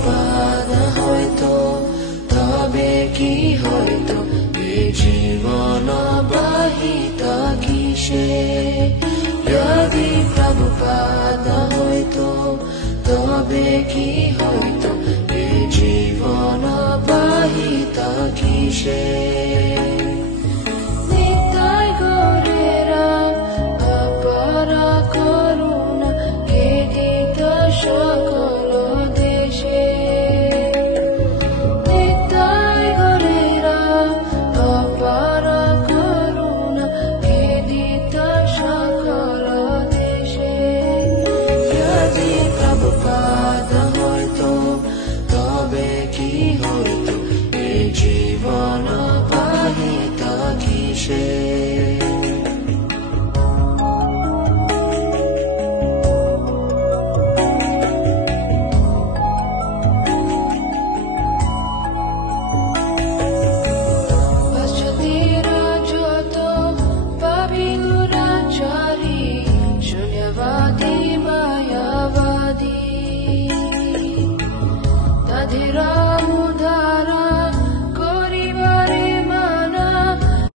প্রভুপাদ হয়তো, তবে কি হয়তো এই জীবন বাহিত কিসে? যদি প্রভুপাদ হয়তো, তবে কি হয়তো এই জীবন বাহিত কিসে? Adhira